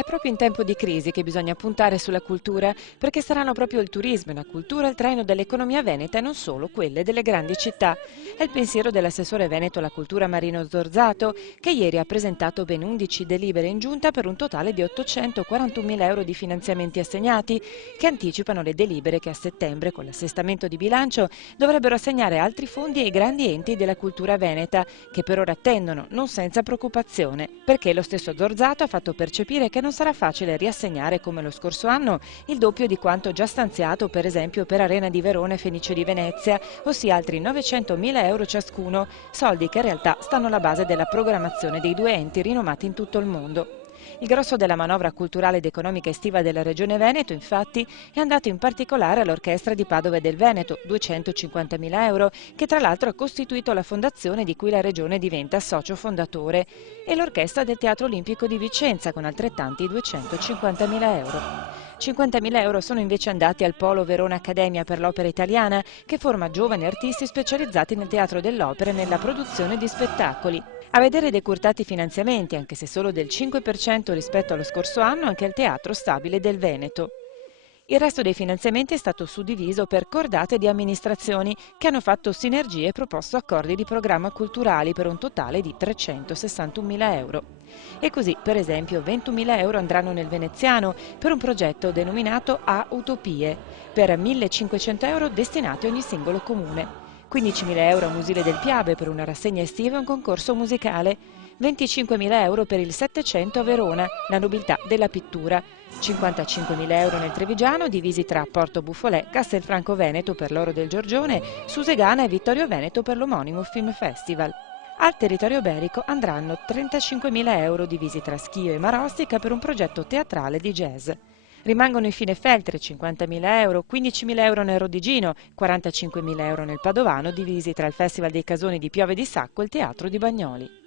È proprio in tempo di crisi che bisogna puntare sulla cultura, perché saranno proprio il turismo e la cultura il traino dell'economia veneta e non solo quelle delle grandi città. È il pensiero dell'assessore veneto alla cultura Marino Zorzato, che ieri ha presentato ben 11 delibere in giunta per un totale di 841.000 euro di finanziamenti assegnati, che anticipano le delibere che a settembre, con l'assestamento di bilancio, dovrebbero assegnare altri fondi ai grandi enti della cultura veneta, che per ora attendono, non senza preoccupazione, perché lo stesso Zorzato ha fatto percepire che non sarà facile riassegnare come lo scorso anno il doppio di quanto già stanziato per esempio per Arena di Verona e Fenice di Venezia, ossia altri 900.000 euro ciascuno, soldi che in realtà stanno alla base della programmazione dei due enti rinomati in tutto il mondo. Il grosso della manovra culturale ed economica estiva della Regione Veneto, infatti, è andato in particolare all'Orchestra di Padova e del Veneto, 250.000 euro, che tra l'altro ha costituito la fondazione di cui la Regione diventa socio fondatore, e l'Orchestra del Teatro Olimpico di Vicenza, con altrettanti 250.000 euro. 50.000 euro sono invece andati al Polo Verona Accademia per l'Opera Italiana, che forma giovani artisti specializzati nel teatro dell'opera e nella produzione di spettacoli. A vedere decurtati i finanziamenti, anche se solo del 5% rispetto allo scorso anno, anche al Teatro Stabile del Veneto. Il resto dei finanziamenti è stato suddiviso per cordate di amministrazioni che hanno fatto sinergie e proposto accordi di programma culturali per un totale di 361.000 euro. E così, per esempio, 21.000 euro andranno nel veneziano per un progetto denominato A Utopie, per 1.500 euro destinati a ogni singolo comune. 15.000 euro a Musile del Piave per una rassegna estiva e un concorso musicale, 25.000 euro per il Settecento a Verona, la nobiltà della pittura, 55.000 euro nel Trevigiano divisi tra Porto Buffolè, Castelfranco Veneto per l'Oro del Giorgione, Susegana e Vittorio Veneto per l'omonimo Film Festival. Al territorio iberico andranno 35.000 euro divisi tra Schio e Marostica per un progetto teatrale di jazz. Rimangono infine Feltre 50.000 euro, 15.000 euro nel Rodigino, 45.000 euro nel Padovano divisi tra il Festival dei Casoni di Piove di Sacco e il Teatro di Bagnoli.